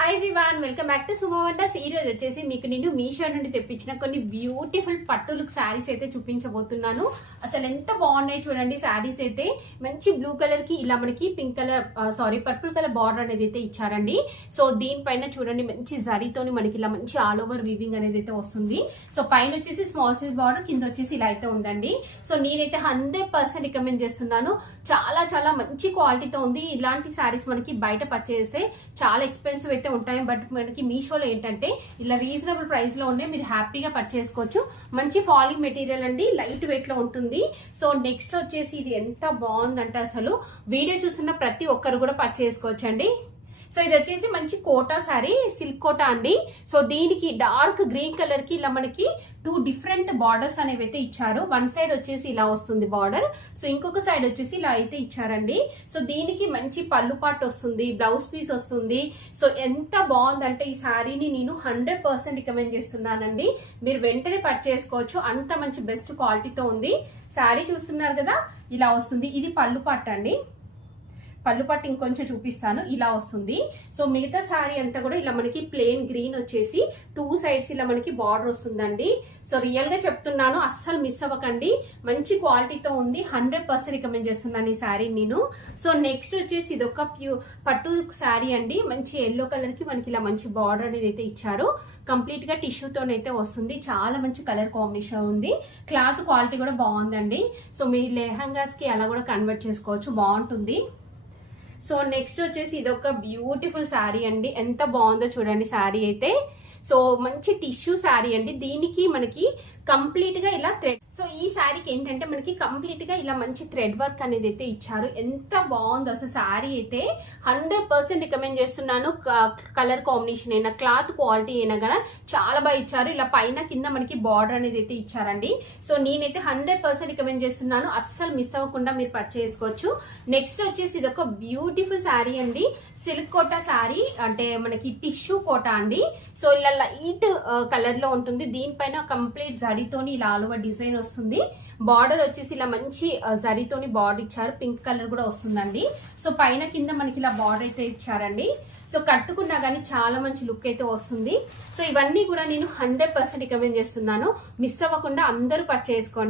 Hi everyone, welcome back to Suma wonders. ఈ రోజు వచ్చేసి మీకు నేను మీషో నుండి తెప్పించిన కొన్ని బ్యూటిఫుల్ పట్టు లుక్ శారీస్ అయితే చూపించబోతున్నాను. అసలు ఎంత బాగున్నాయి చూడండి. శారీస్ అయితే మంచి బ్లూ కలర్ కి ఇలా మనకి pink colour purple colour border అనేది అయితే ఇచ్చారండి. సో దీనిపైన చూడండి మంచి జరీతోని మనకి ఇలా మంచి ఆల్ ఓవర్ వీవింగ్ అనేది అయితే వస్తుంది. సో పైన వచ్చేసి స్మాల్ సైజ్ బార్డర్, కింద వచ్చేసి ఇలా అయితే ఉందండి. సో నేనైతే 100% రికమెండ్ చేస్తున్నాను. చాలా చాలా మంచి క్వాలిటీతో ఉంది. ఇలాంటి శారీస్ మనకి బయట పర్చేస్ చేస్తే చాలా ఎక్స్పెన్సివ్ అయితే ఉంటాయి. బట్ మనకి మీషోలో ఏంటంటే ఇలా రీజనబుల్ ప్రైస్ లో ఉండే మీరు హ్యాపీగా పర్చేస్ చేసుకోవచ్చు. మంచి ఫాలింగ్ మెటీరియల్ అండి, లైట్ వెయిట్ లో ఉంటుంది. సో నెక్స్ట్ వచ్చేసి ఇది ఎంత బాగుందంటే అసలు వీడియో చూస్తున్న ప్రతి ఒక్కరు కూడా పర్చేస్ చేసుకోవచ్చు అండి. సో ఇది వచ్చేసి మంచి కోటా శారీ, సిల్క్ కోటా అండి. సో దీనికి డార్క్ గ్రీన్ కలర్ కి ఇలా మనకి 2 డిఫరెంట్ బార్డర్స్ అనేవి అయితే ఇచ్చారు. వన్ సైడ్ వచ్చేసి ఇలా వస్తుంది బార్డర్, సో ఇంకొక సైడ్ వచ్చేసి ఇలా అయితే ఇచ్చారండి. సో దీనికి మంచి పళ్ళు పాటు వస్తుంది, బ్లౌజ్ పీస్ వస్తుంది. సో ఎంత బాగుందంటే ఈ శారీని నేను 100% రికమెండ్ చేస్తున్నానండి. మీరు వెంటనే పర్చేస్ చేసుకోవచ్చు, అంత మంచి బెస్ట్ క్వాలిటీతో ఉంది. శారీ చూస్తున్నారు కదా, ఇలా వస్తుంది. ఇది పళ్ళు పాటు అండి. పళ్ళు పట్టు ఇంకొంచెం చూపిస్తాను, ఇలా వస్తుంది. సో మిగతా శారీ అంతా కూడా ఇలా మనకి ప్లెయిన్ గ్రీన్ వచ్చేసి 2 సైడ్స్ ఇలా మనకి బార్డర్ వస్తుందండి. సో రియల్ గా చెప్తున్నాను, అస్సలు మిస్ అవ్వకండి. మంచి క్వాలిటీతో ఉంది, 100% రికమెండ్ చేస్తున్నాను ఈ శారీ నేను. సో నెక్స్ట్ వచ్చేసి ఇది ఒక పట్టు శారీ అండి. మంచి ఎల్లో కలర్ కి మనకి ఇలా మంచి బార్డర్ అనేది అయితే ఇచ్చారు. కంప్లీట్ గా టిష్యూతోనైతే వస్తుంది. చాలా మంచి కలర్ కాంబినేషన్ ఉంది. క్లాత్ క్వాలిటీ కూడా బాగుందండి. సో మీ లెహంగాస్ కి అలా కూడా కన్వర్ట్ చేసుకోవచ్చు, బాగుంటుంది. సో నెక్స్ట్ వచ్చేసి ఇది ఒక బ్యూటిఫుల్ శారీ అండి. ఎంత బాగుందో చూడండి శారీ అయితే. సో మంచి టిష్యూ శారీ అండి. దీనికి మనకి కంప్లీట్ గా ఇలా థ్రెడ్, సో ఈ శారీకి ఏంటంటే మనకి కంప్లీట్ గా ఇలా మంచి థ్రెడ్ వర్క్ అనేది అయితే ఇచ్చారు. ఎంత బాగుందో అసలు శారీ అయితే 100% రికమెండ్ చేస్తున్నాను. కలర్ కాంబినేషన్ అయినా క్లాత్ క్వాలిటీ అయినా కదా చాలా బాగా ఇచ్చారు. ఇలా పైన కింద మనకి బార్డర్ అనేది అయితే ఇచ్చారండి. సో నేనైతే 100% రికమెండ్ చేస్తున్నాను, అస్సలు మిస్ అవ్వకుండా మీరు పర్చేస్ చేసుకోవచ్చు. నెక్స్ట్ వచ్చేసి ఇది ఒక బ్యూటిఫుల్ శారీ అండి. సిల్క్ కోటా శారీ అంటే మనకి టిష్యూ కోటా అండి. సో ఇలా లైట్ కలర్ లో ఉంటుంది. దీనిపైన కంప్లీట్ జరీతోని ఇలా ఆల్ ఓవర్ డిజైన్ వస్తుంది. బార్డర్ వచ్చేసి ఇలా మంచి జరీతోని బార్డర్ ఇచ్చారు. పింక్ కలర్ కూడా వస్తుందండి. సో పైన కింద మనకి ఇలా బార్డర్ అయితే ఇచ్చారండి. సో కట్టుకున్నా కానీ చాలా మంచి లుక్ అయితే వస్తుంది. సో ఇవన్నీ కూడా నేను 100% రికమెండ్ చేస్తున్నాను. మిస్ అవ్వకుండా అందరూ పర్చేస్ చేసుకోండి.